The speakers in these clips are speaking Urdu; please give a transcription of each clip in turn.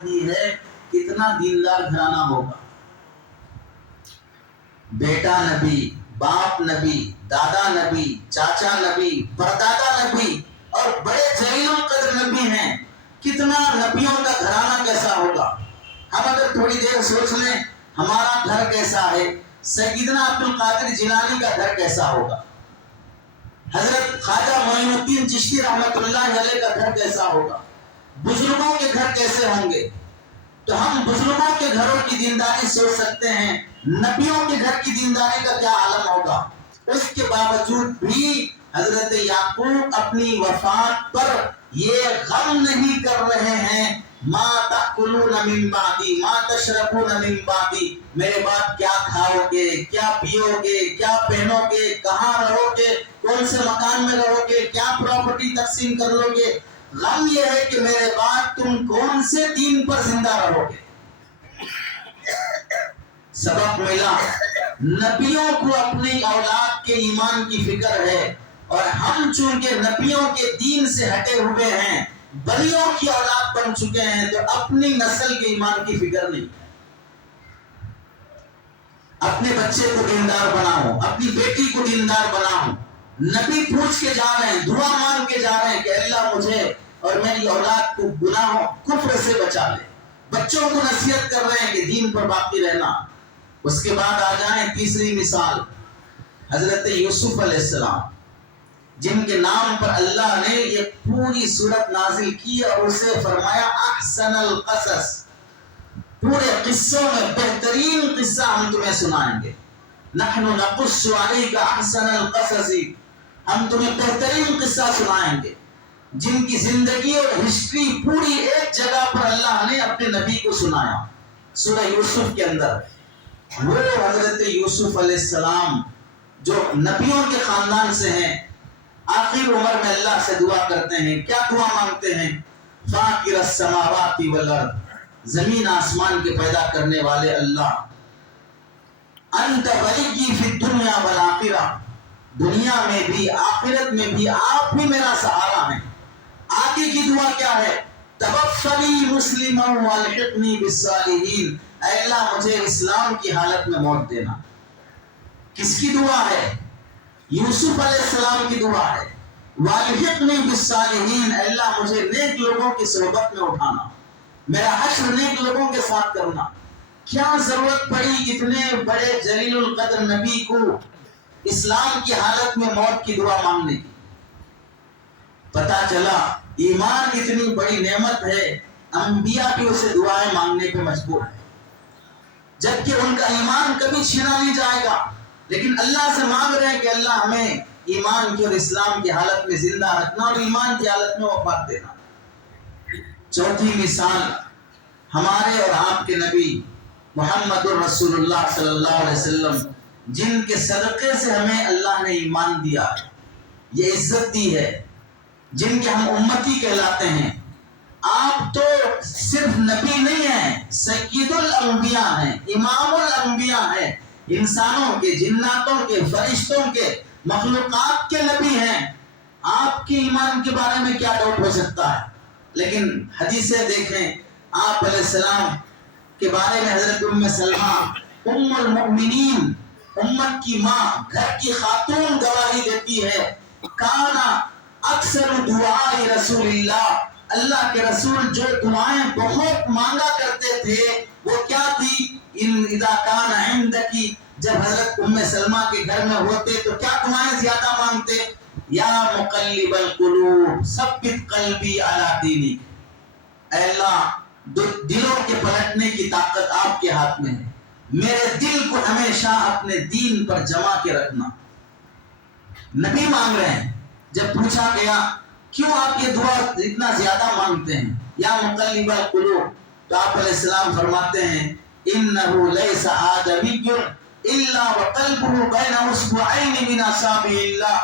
ہے کتنا دیندار گھرانہ ہوگا. بیٹا نبی، باپ نبی، دادا نبی، چاچا نبی، پردادا نبی اور بڑے جلیل القدر نبی ہیں. کتنا نبیوں کا گھرانہ کیسا ہوگا. ہم اگر تھوڑی دیر سوچ لیں ہمارا گھر کیسا ہے، سیدنا عبد القادر جیلانی کا گھر کیسا ہوگا، حضرت خواجہ معین الدین چشتی رحمۃ اللہ علیہ کا گھر کیسا ہوگا، بزرگوں کے گھر کیسے ہوں گے. تو ہم بزرگوں کے گھروں کی دینداری سوچ سکتے ہیں، نبیوں کے گھر کی دینداری کا کیا عالم ہوگا. اس کے باوجود بھی حضرت یعقوب اپنی وفات پر یہ غم نہیں کر رہے ہیں، ما تأکلون من بعدی ما تشربون من بعدی، میرے بعد کیا کھاؤ گے، کیا پیو گے، کیا پہنو گے، کہاں رہو گے، کون سے مکان میں رہو گے، کیا پراپرٹی تقسیم کر لو گے. غم یہ ہے کہ میرے بعد تم کون سے دین پر زندہ رہو گے. سبق ملا، نبیوں کو اپنی اولاد کے ایمان کی فکر ہے، اور ہم چونکہ نبیوں کے دین سے ہٹے ہوئے ہیں، بلیوں کی اولاد بن چکے ہیں، تو اپنی نسل کے ایمان کی فکر نہیں. اپنے بچے کو دیندار بناؤ، اپنی بیٹی کو دیندار بناؤ. نبی پوچھ کے جا رہے ہیں، دعا مانگ کے جا رہے ہیں کہ اللہ مجھے اور میری اولاد کو گناہوں کفر سے بچا لے. بچوں کو نصیحت کر رہے ہیں کہ دین پر باقی رہنا. اس کے بعد آ جائیں تیسری مثال، حضرت یوسف علیہ السلام، جن کے نام پر اللہ نے یہ پوری سورت نازل کی اور اسے فرمایا احسن القصص. پورے قصوں میں بہترین قصہ ہم تمہیں سنائیں گے. نحن نقص علیک احسن القصص، ہم تمہیں بہترین قصہ سنائیں گے. جن کی زندگی اور ہسٹری پوری ایک جگہ پر اللہ نے اپنے نبی کو سنایا سورہ یوسف کے اندر. وہ حضرت یوسف علیہ السلام جو نبیوں کے خاندان سے ہیں، آخر عمر میں اللہ سے دعا کرتے ہیں. کیا دعا مانگتے ہیں؟ فاطر السماوات والارض، زمین آسمان کے پیدا کرنے والے اللہ، انت ولی فی الدنیا والآخرہ، دنیا میں بھی آخرت میں بھی آپ ہی میرا سہارا ہیں. آگے کی دعا کیا ہے؟ توفنی مسلما والحقنی بالصالحین، اے اللہ مجھے اسلام کی حالت میں موت دینا. کس کی دعا ہے؟ یوسف علیہ السلام کی دعا ہے. والحقنی بالصالحین، اے اللہ مجھے نیک لوگوں کی صحبت میں اٹھانا، میرا حشر نیک لوگوں کے ساتھ کرنا. کیا ضرورت پڑی اتنے بڑے جلیل القدر نبی کو اسلام کی حالت میں موت کی دعا مانگنے کی؟ پتا چلا ایمان اتنی بڑی نعمت ہے، انبیاء بھی اسے دعائیں مانگنے پہ مجبور ہیں، جبکہ ان کا ایمان کبھی چھینا نہیں جائے گا. لیکن اللہ سے مانگ رہے ہیں کہ اللہ ہمیں ایمان کی اور اسلام کی حالت میں زندہ رکھنا اور ایمان کی حالت میں وفات دینا. چوتھی مثال، ہمارے اور آپ کے نبی محمد الرسول اللہ صلی اللہ علیہ وسلم، جن کے صدقے سے ہمیں اللہ نے ایمان دیا، یہ عزت دی ہے، جن کے ہم امتی کہلاتے ہیں. آپ تو صرف نبی نہیں ہیں، سید الانبیاء ہیں، امام الانبیاء ہیں، انسانوں کے، جناتوں کے، فرشتوں کے، مخلوقات کے نبی ہیں. آپ کے ایمان کے بارے میں کیا ڈاؤٹ ہو سکتا ہے؟ لیکن حدیثیں دیکھیں آپ علیہ السلام کے بارے میں. حضرت ام سلمہ ام المؤمنین، امت کی ماں، گھر کی خاتون گواہی دیتی ہے، کانا اکثر دعاء رسول اللہ، اللہ کے رسول جو دعائیں بہت مانگا کرتے تھے وہ کیا تھی؟ اذا کان عندکی، جب حضرت ام سلمہ کے گھر میں ہوتے تو کیا دعائیں زیادہ مانگتے؟ یا مقلب القلوب ثبت قلبی علی دینک، اے اللہ دلوں کے پلٹنے کی طاقت آپ کے ہاتھ میں ہے، میرے دل کو ہمیشہ اپنے دین پر جما کے رکھنا. نبی مانگ رہے ہیں. جب پوچھا گیا کیوں آپ یہ دعا اتنا زیادہ مانگتے ہیں، یا مقلب القلوب، تو آپ علیہ السلام فرماتے ہیں انہ لیس آدمی الا وقلبہ بین اصبعین من اصابع اللہ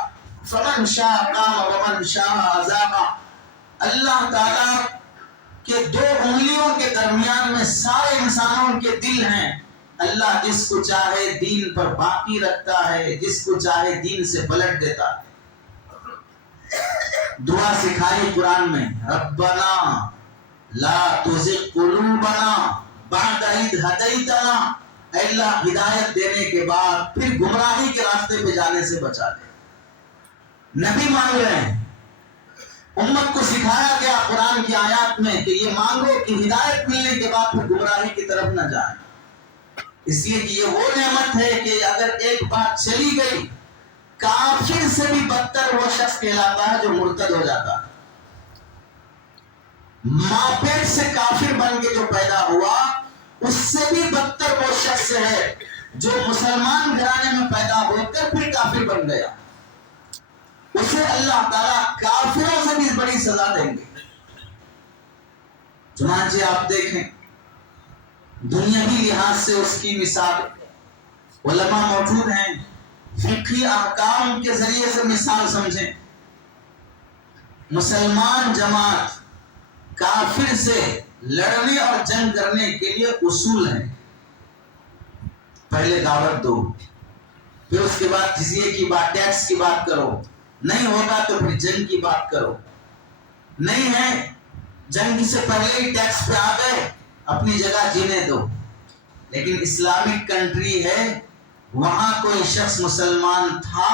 فمن شاء قام ومن شاء ازاغ. اللہ تعالیٰ کہ دو انگلیوں کے درمیان میں سارے انسانوں کے دل ہیں. اللہ جس کو چاہے دین پر باقی رکھتا ہے، جس کو چاہے دین سے پلٹ دیتا ہے. دعا سکھائی قرآن میں، ربنا لا تزغ قلوبنا بعد اذ ہدیتنا، اے اللہ ہدایت دینے کے بعد پھر گمراہی کے راستے پہ جانے سے بچا دے۔ نبی مانگ رہے ہیں، امت کو سکھایا گیا قرآن کی آیات میں کہ یہ مانگو کہ ہدایت ملنے کے بعد پھر گمراہی کی طرف نہ جائیں، اس لیے کہ یہ وہ نعمت ہے کہ اگر ایک بات چلی گئی، کافر سے بھی بدتر وہ شخص کہلاتا ہے جو مرتد ہو جاتا ہے۔ ماں پیٹ سے کافر بن کے جو پیدا ہوا، اس سے بھی بدتر وہ شخص ہے جو مسلمان گھرانے میں پیدا ہو کر پھر کافر بن گیا، اسے اللہ تعالیٰ کافروں سے بھی بڑی سزا دیں گے۔ چنانچہ آپ دیکھیں دنیاوی لحاظ سے اس کی مثال علماء موجود ہیں، فقہی احکام کے ذریعے سے مثال سمجھیں۔ مسلمان جماعت کافر سے لڑنے اور جنگ کرنے کے لیے اصول ہیں۔ پہلے دعوت دو، پھر اس کے بعد جزیے کی بات، ٹیکس کی بات کرو، نہیں ہوگا تو پھر جنگ کی بات کرو، نہیں ہے جنگ سے پہلے ہی ٹیکس پہ آ گئے، اپنی جگہ جینے دو۔ لیکن اسلامک کنٹری ہے، وہاں کوئی شخص مسلمان تھا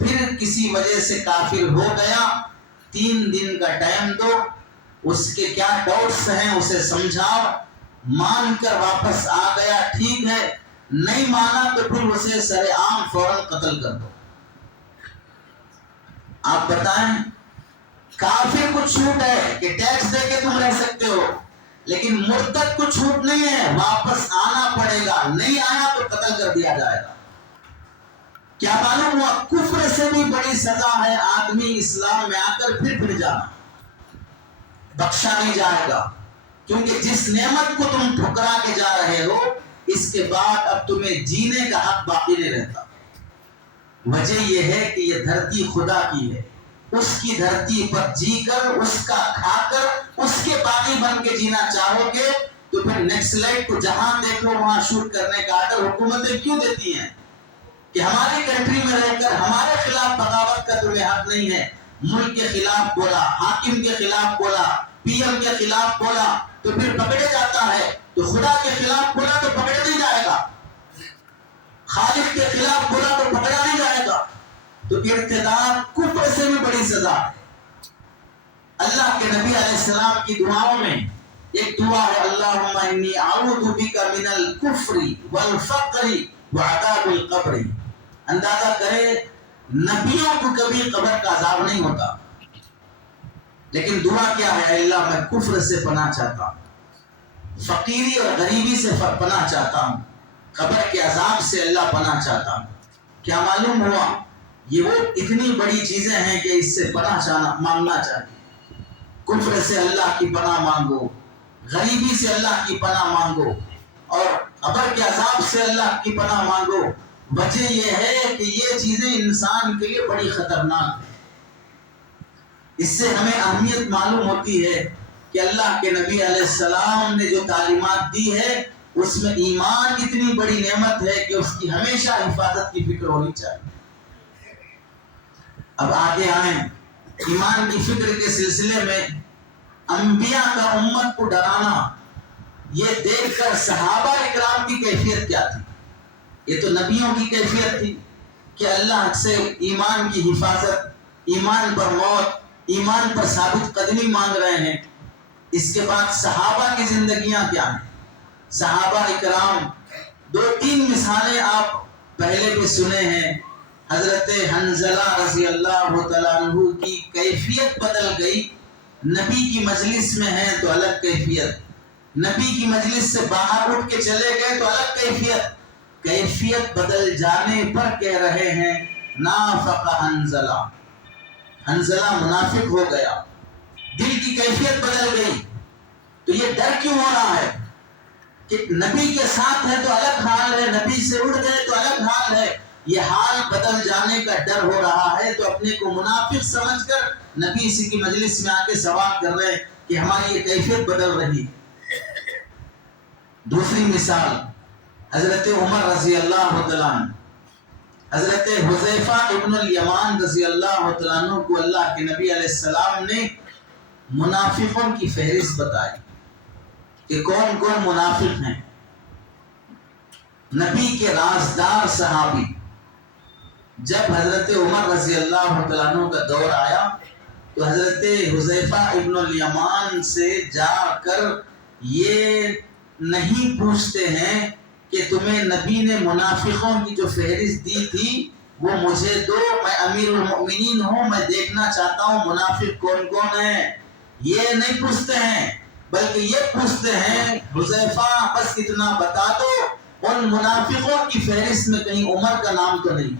پھر کسی وجہ سے کافر ہو گیا، 3 دن کا ٹائم دو، اس کے کیا ڈاؤٹس ہیں اسے سمجھاؤ، مان کر واپس آ گیا ٹھیک ہے، نہیں مانا تو پھر اسے سر عام فوراً قتل کر دو۔ آپ بتائیں، کافر کو چھوٹ ہے کہ ٹیکس دے کے تم رہ سکتے ہو، لیکن مرتد کو چھوٹ نہیں ہے، واپس آنا پڑے گا، نہیں آیا تو قتل کر دیا جائے گا۔ کیا معلوم ہوا کفر سے بھی بڑی سزا ہے آدمی اسلام میں آ کر پھر جانا، بخشا نہیں جائے گا، کیونکہ جس نعمت کو تم ٹھکرا کے جا رہے ہو، اس کے بعد اب تمہیں جینے کا حق باقی نہیں رہتا۔ وجہ یہ ہے کہ یہ دھرتی خدا کی ہے، اس کی دھرتی پر جی کر، اس کا کھا کر، اس کے باغی بن کے جینا چاہو گے تو پھر نیکسلائٹ کو جہاں دیکھو وہاں شوٹ کرنے کا آرڈر حکومتیں کیوں دیتی ہیں کہ ہماری کنٹری میں رہ کر ہمارے خلاف بغاوت کا تمہیں حق نہیں ہے۔ ملک کے خلاف بولا، حاکم کے خلاف بولا، پی ایم کے خلاف بولا تو پھر پکڑے جاتا ہے، تو خدا کے خلاف بولا تو پکڑا نہیں جائے گا، خالق کے خلاف بولا تو پکڑا نہیں جائے گا۔ تو ارتداد کفر سے بھی بڑی سزا ہے۔ اللہ کے نبی علیہ السلام کی دعاؤں میں ایک دعا ہے، اللہم انی اعوذ بک من الکفر والفقر وعذاب القبر۔ اندازہ کرے نبیوں کو کبھی قبر کا عذاب نہیں ہوتا، لیکن دعا کیا ہے، اے اللہ میں کفر سے پناہ چاہتا ہوں، فقیری اور غریبی سے پناہ چاہتا ہوں، قبر کے عذاب سے اللہ پناہ چاہتا ہوں۔ کیا معلوم ہوا یہ وہ اتنی بڑی چیزیں ہیں کہ اس سے پناہ مانگنا چاہیے۔ کفر سے اللہ کی پناہ مانگو، غریبی سے اللہ کی پناہ مانگو، اور قبر کے عذاب سے اللہ کی پناہ مانگو۔ وجہ یہ ہے کہ یہ چیزیں انسان کے لیے بڑی خطرناک ہیں۔ اس سے ہمیں اہمیت معلوم ہوتی ہے کہ اللہ کے نبی علیہ السلام نے جو تعلیمات دی ہے اس میں ایمان اتنی بڑی نعمت ہے کہ اس کی ہمیشہ حفاظت کی فکر ہونی چاہیے۔ اب آگے آئیں، ایمان کی فکر کے سلسلے میں انبیاء کا امت کو ڈرانا، یہ دیکھ کر صحابہ اکرام کی کیفیت کیا تھی؟ یہ تو نبیوں کی کیفیت تھی کہ اللہ سے ایمان کی حفاظت، ایمان پر موت، ایمان پر ثابت قدمی مانگ رہے ہیں۔ اس کے بعد صحابہ کی زندگیاں کیا ہیں؟ صحابہ اکرام، 2-3 مثالیں آپ پہلے بھی سنے ہیں۔ حضرت حنظلہ رضی اللہ تعالیٰ عنہ کی کیفیت بدل گئی، نبی کی مجلس میں ہیں تو الگ کیفیت، نبی کی مجلس سے باہر اٹھ کے چلے گئے تو الگ کیفیت، کیفیت بدل جانے پر کہہ رہے ہیں نافق حنظلہ، حنظلہ منافق ہو گیا، دل کی کیفیت بدل گئی۔ تو یہ ڈر کیوں ہو رہا ہے کہ نبی کے ساتھ ہے تو الگ حال ہے، نبی سے اڑ گئے تو الگ حال ہے، یہ حال بدل جانے کا ڈر ہو رہا ہے، تو اپنے کو منافق سمجھ کر نبی اسی کی مجلس میں آ کے سوال کر رہے ہیں کہ ہماری یہ کیفیت بدل رہی ہے۔ دوسری مثال حضرت عمر رضی اللہ تعالیٰ عنہ، حضرت حذیفہ ابن الیمان رضی اللہ تعالیٰ عنہ کو اللہ کے نبی علیہ السلام نے منافقوں کی فہرست بتائی کہ کون کون منافق ہیں. نبی کے رازدار صحابی. جب حضرت عمر رضی اللہ تعالیٰ عنہ کا دور آیا تو حضرت حذیفہ ابن الیمان سے جا کر یہ نہیں پوچھتے ہیں کہ تمہیں نبی نے منافقوں کی جو فہرست دی تھی وہ مجھے دو، میں امیر المؤمنین ہوں، میں دیکھنا چاہتا ہوں منافق کون کون ہیں. یہ نہیں پوچھتے ہیں، بلکہ یہ پوچھتے ہیں حذیفہ بس اتنا بتا دو ان منافقوں کی فہرست میں کہیں عمر کا نام تو نہیں.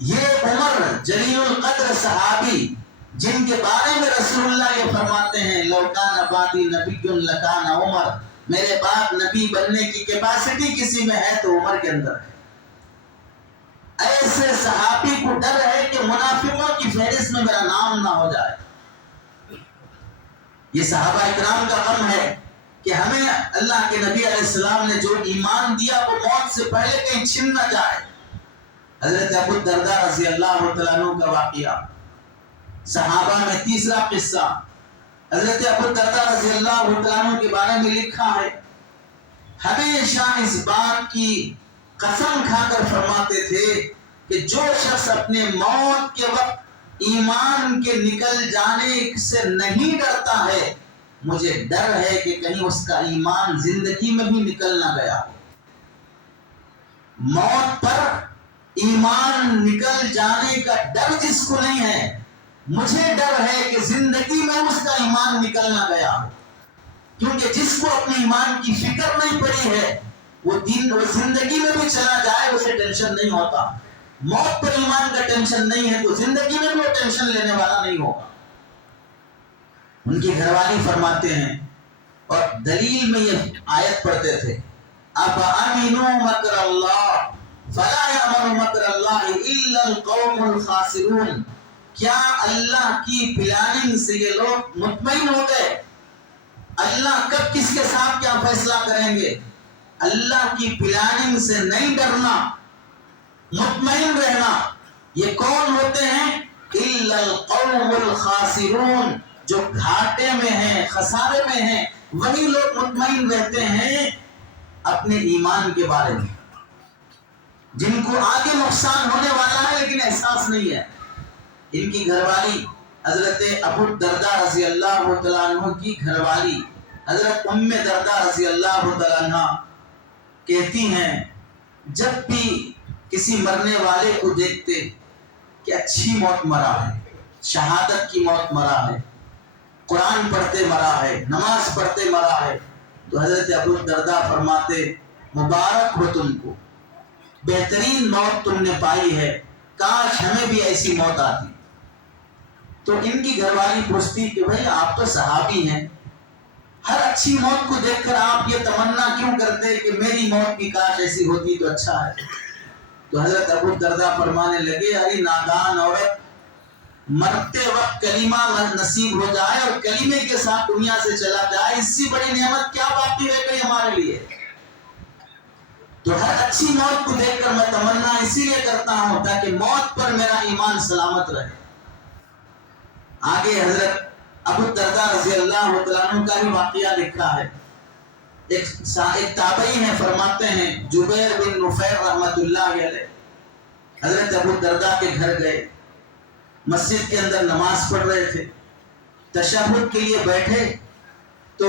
یہ عمر جلیل القدر صحابی جن کے بارے میں رسول اللہ یہ فرماتے ہیں لو کان بعدی نبی لکان عمر، میرے بعد نبی بننے کی کیپیسٹی کسی میں ہے تو عمر کے اندر ہے. ایسے صحابی کو ڈر ہے کہ منافقوں کی فہرست میں میرا نام نہ ہو جائے. یہ صحابہ اکرام کا غم ہے کہ ہمیں اللہ کے نبی علیہ السلام نے جو ایمان دیا وہ موت سے پہلے کہیں چھن نہ جائے. حضرت ابو الدرداء رضی اللہ تعالیٰ عنہ کا واقعہ صحابہ میں تیسرا قصہ. حضرت ابو الدرداء رضی اللہ تعالیٰ عنہ کے بارے میں لکھا ہے ہمیشہ اس بات کی قسم کھا کر فرماتے تھے کہ جو شخص اپنے موت کے وقت ایمان کے نکل جانے سے نہیں ڈرتا ہے مجھے ڈر ہے کہ کہیں اس کا ایمان زندگی میں بھی نکل نہ گیا. موت پر ایمان نکل جانے کا ڈر جس کو نہیں ہے مجھے ڈر ہے کہ زندگی میں اس کا ایمان نکل نہ گیا. کیونکہ جس کو اپنے ایمان کی فکر نہیں پڑی ہے وہ زندگی میں بھی چلا جائے اسے ٹینشن نہیں ہوتا. موت پر ایمان کا ٹینشن نہیں ہے تو زندگی میں بھی وہ ٹینشن لینے والا نہیں ہوگا. ان کی گھر والی فرماتے ہیں اور دلیل میں یہ آیت پڑھتے تھے اَفَأَمِنُوا مَكْرَ اللَّهِ فَلَا يَأْمَنُ مَكْرَ اللَّهِ إِلَّا الْقَوْمُ الْخَاسِرُونَ. کیا اللہ کی پلاننگ سے یہ لوگ مطمئن ہو گئے؟ اللہ کب کس کے ساتھ کیا فیصلہ کریں گے؟ اللہ کی پلاننگ سے نہیں ڈرنا، مطمئن رہنا. یہ کون ہوتے ہیں؟ إِلَّا الْقَوْمُ الْخَاسِرُونَ. جو گھاٹے میں ہیں، خسارے میں ہیں، وہی لوگ مطمئن رہتے ہیں اپنے ایمان کے بارے میں، جن کو آگے نقصان ہونے والا ہے لیکن احساس نہیں ہے. ان کی گھر والی حضرت ابو الدرداء رضی اللہ تعالیٰ عنہ کی گھر والی حضرت ام درداء رضی اللہ تعالیٰ عنہ کہتی ہیں جب بھی کسی مرنے والے کو دیکھتے کہ اچھی موت مرا ہے، شہادت کی موت مرا ہے، قرآن پڑھتے مرا ہے، نماز پڑھتے مرا ہے، تو حضرت ابو الدرداء فرماتے مبارک ہو تم کو، بہترین موت تم نے پائی ہے، کاش ہمیں بھی ایسی موت آتی. تو ان کی گھر والی پوچھتی کہ بھئی آپ تو صحابی ہیں، ہر اچھی موت کو دیکھ کر آپ یہ تمنا کیوں کرتے کہ میری موت بھی کاش ایسی ہوتی تو اچھا ہے. تو حضرت ابو الدرداء فرمانے لگے ارے نادان عورت، مرتے وقت کلمہ نصیب ہو جائے اور کلمے کے ساتھ دنیا سے چلا جائے، اس سے بڑی نعمت کیا باقی رہ گئی ہمارے لیے. تو ہر اچھی موت کو دیکھ کر میں تمنا اسی لیے کرتا ہوں تاکہ موت پر میرا ایمان سلامت رہے. آگے حضرت ابو الدرداء رضی اللہ تعالیٰ عنہ کا بھی واقعہ لکھا ہے. ایک تابعی ہیں فرماتے ہیں جبیر بن نفیر رحمت اللہ علیہ حضرت ابو الدرداء کے گھر گئے، مسجد کے اندر نماز پڑھ رہے تھے، تشہد کے لیے بیٹھے تو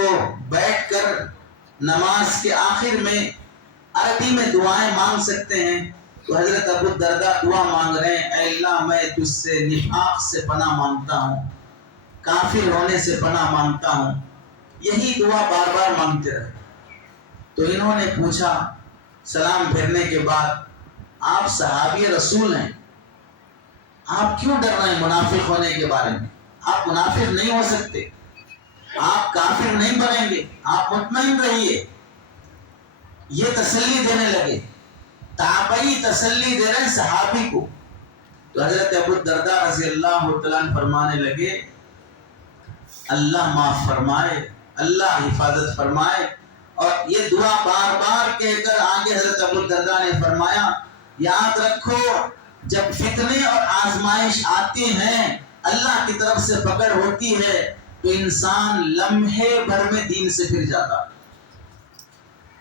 بیٹھ کر نماز کے آخر میں عربی میں دعائیں مانگ سکتے ہیں. تو حضرت ابو الدرداء دعا مانگ رہے ہیں اے اللہ میں تجھ سے نفاق سے پناہ مانگتا ہوں، کافر ہونے سے پناہ مانگتا ہوں. یہی دعا بار بار مانگتے رہے. تو انہوں نے پوچھا سلام پھیرنے کے بعد آپ صحابی رسول ہیں، آپ کیوں ڈر رہے ہیں منافق ہونے کے بارے میں؟ آپ منافق نہیں ہو سکتے، آپ کافر نہیں بنیں گے، آپ مطمئن رہیے. یہ تسلی دینے لگے، تابعی تسلی دے رہے ہیں صحابی کو. تو حضرت ابو الدرداء رضی اللہ تعالیٰ عنہ فرمانے لگے اللہ معاف فرمائے، اللہ حفاظت فرمائے. اور یہ دعا بار بار کہہ کر آگے حضرت ابو الدرداء نے فرمایا یاد رکھو جب فتنے اور آزمائش آتی ہیں اللہ کی طرف سے پکڑ ہوتی ہے تو انسان لمحے بھر میں دین سے پھر جاتا.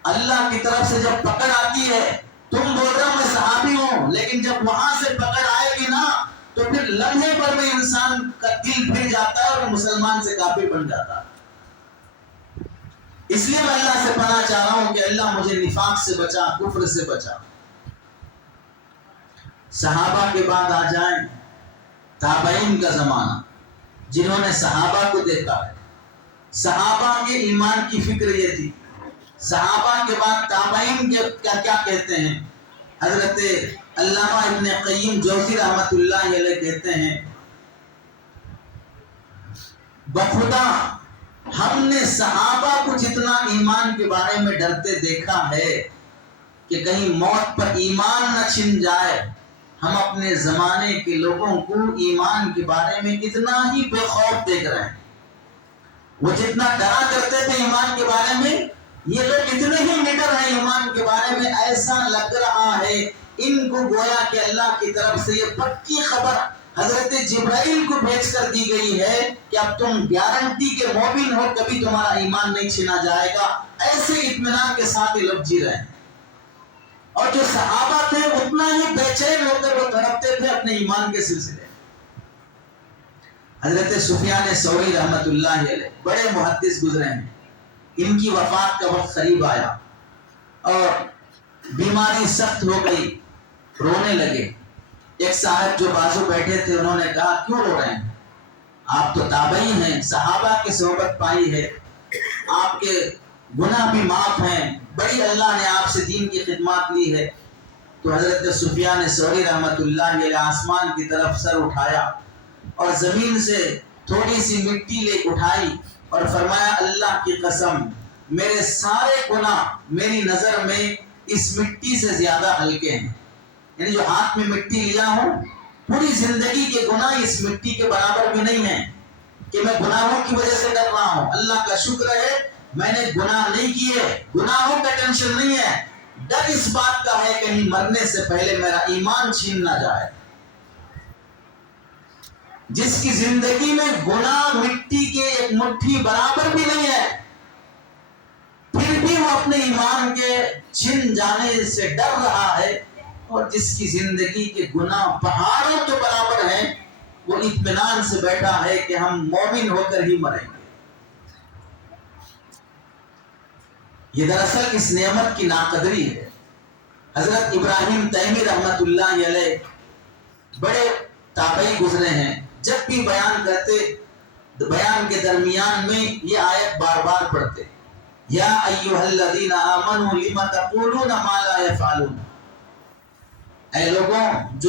اللہ کی طرف سے جب پکڑ آتی ہے، تم بول رہے ہو میں صحابی ہوں، لیکن جب وہاں سے پکڑ آئے گی نا تو پھر لمحے بھر میں انسان کا دل پھر جاتا ہے اور مسلمان سے کافر بن جاتا ہے. اس لیے میں اللہ سے پناہ چاہ رہا ہوں کہ اللہ مجھے نفاق سے بچا، کفر سے بچا. صحابہ کے بعد آ جائیں تابعین کا زمانہ، جنہوں نے صحابہ کو دیکھا ہے. صحابہ کے ایمان کی فکر یہ تھی. صحابہ کے بعد تابعین کے کیا کہتے ہیں؟ حضرت علامہ ابن قیم جوزی رحمت اللہ علیہ کہتے ہیں، بخدا ہم نے صحابہ کو جتنا ایمان کے بارے میں ڈرتے دیکھا ہے کہ کہیں موت پر ایمان نہ چھن جائے، ہم اپنے زمانے کے لوگوں کو ایمان کے بارے میں اتنا ہی بے خوف دیکھ رہے ہیں. وہ جتنا ڈرا کرتے تھے ایمان کے بارے میں، یہ لوگ اتنے ہی نڈر ہیں ایمان کے بارے میں. ایسا لگ رہا ہے ان کو گویا کہ اللہ کی طرف سے یہ پکی خبر حضرت جبرائیل کو بھیج کر دی گئی ہے کہ اب تم گارنٹی کے مومن ہو، کبھی تمہارا ایمان نہیں چھینا جائے گا. ایسے اطمینان کے ساتھ یہ لوگ جی رہے ہیں. اور جو صحابہ تھے اتنا ہی بے چین ہو کر وہ تڑپتے تھے اپنے ایمان کے سلسلے. حضرت سفیان ثوری رحمت اللہ علیہ بڑے محدث گزرے ہیں. ان کی وفات کا وقت قریب آیا اور بیماری سخت ہو گئی، رونے لگے. ایک صاحب جو بازو بیٹھے تھے انہوں نے کہا کیوں رو رہے ہیں؟ آپ تو تابعی ہیں، صحابہ کی صحبت پائی ہے، آپ کے گناہ بھی معاف ہیں، بڑی اللہ نے آپ سے دین کی خدمات لی ہے. تو حضرت سفیان ثوری رحمت اللہ علیہ آسمان کی طرف سر اٹھایا اور زمین سے تھوڑی سی مٹی لے اٹھائی اور فرمایا اللہ کی قسم میرے سارے گناہ میری نظر میں اس مٹی سے زیادہ ہلکے ہیں. یعنی جو ہاتھ میں مٹی لیا ہوں، پوری زندگی کے گناہ اس مٹی کے برابر بھی نہیں ہیں کہ میں گناہوں کی وجہ سے ڈر رہا ہوں. اللہ کا شکر ہے میں نے گناہ نہیں کیے، گناہوں کا ٹینشن نہیں ہے. ڈر اس بات کا ہے کہیں مرنے سے پہلے میرا ایمان چھین نہ جائے. جس کی زندگی میں گناہ مٹی کے ایک مٹھی برابر بھی نہیں ہے، پھر بھی وہ اپنے ایمان کے چھن جانے سے ڈر رہا ہے، اور جس کی زندگی کے گناہ پہاڑوں کے برابر ہیں وہ اطمینان سے بیٹھا ہے کہ ہم مومن ہو کر ہی مریں گے. یہ دراصل اس نعمت کی ناقدری ہے. حضرت ابراہیم تیمی رحمت اللہ علیہ بڑے تابعی گزرے ہیں. جب بھی بیان کرتے بیان کے درمیان میں یہ آیت بار بار پڑھتے، یا ایھا الذین آمنوا لم تقولون ما لا یفعلون. اے لوگوں جو